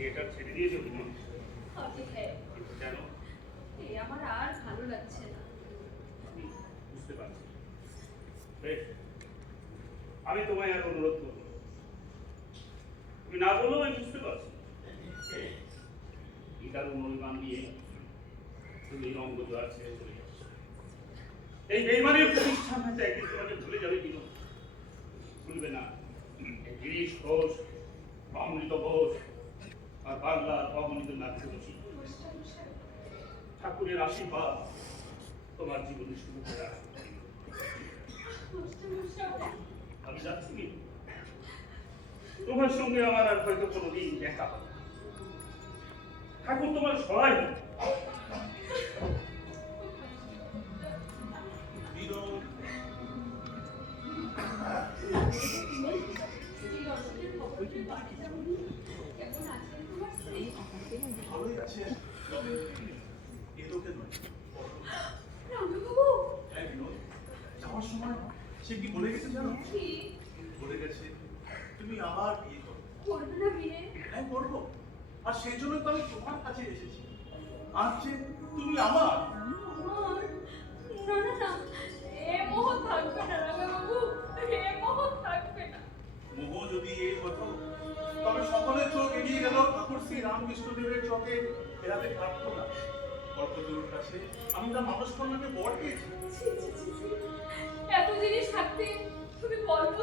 বিয়েটা ছেড়ে দিয়েছ তুমি? কিন্তু কেন? এই আমার আর ভালো লাগছে না। বুঝতে পারছি। বেশ। আমি তোমায় আর অনুরোধ করব। তুমি না বললেও আমি বুঝতে পারছি। গীতার অনুমান দিয়ে তুমি রঙ্গ জোয়ার ছেড়ে চলে যাচ্ছ। এই বেইমানের প্রতিষ্ঠান হয়তো একদিন তোমাকে ভুলে যাবে কিন্তু ভুলবে না। গিরিশ ঘোষ অমৃত ঘোষ বাংলার অগণিত নাট্যরসী ঠাকুরের আশীর্বাদ তোমার জীবনে শুরু করে আমি যাচ্ছি কি? তোমার সঙ্গে আমার আর হয়তো কোনোদিন দেখা হবে ঠাকুর তোমার সহায় হোক। বিনোদ যাওয়ার সময় সে কি বলে গেছে জানো বলে গেছে তুমি আবার করবে আর সেই জন্য তো আমি তোমার কাছে এসেছি যে তুমি আমার রামকৃষ্ণদেবের ফেরাতে কাটতো না কর্তগুরুর কাছে আমি তার মানুষ কন্যাকে বর পেয়েছি ছি, ছি, ছি, ছি। এত জিনিস থাকতে তুমি গল্প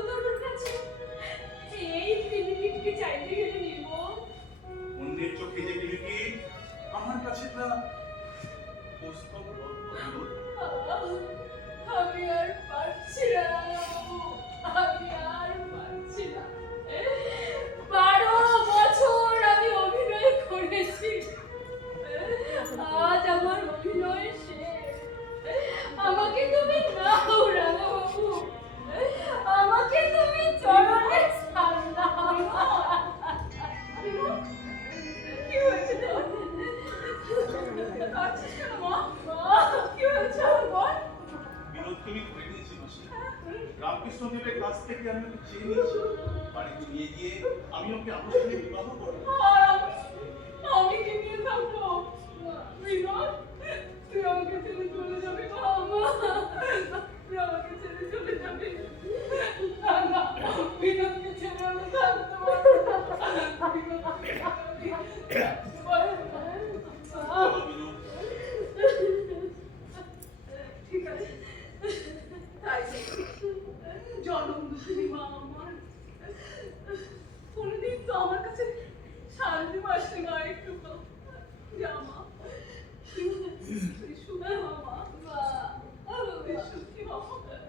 রামকৃষ্ণদেবের কাছ থেকে আমি চেয়ে নিয়েছি বাড়িতে নিয়ে গিয়ে আমি ওকে আনুষ্ঠানিক বিবাহ করব। you hold it.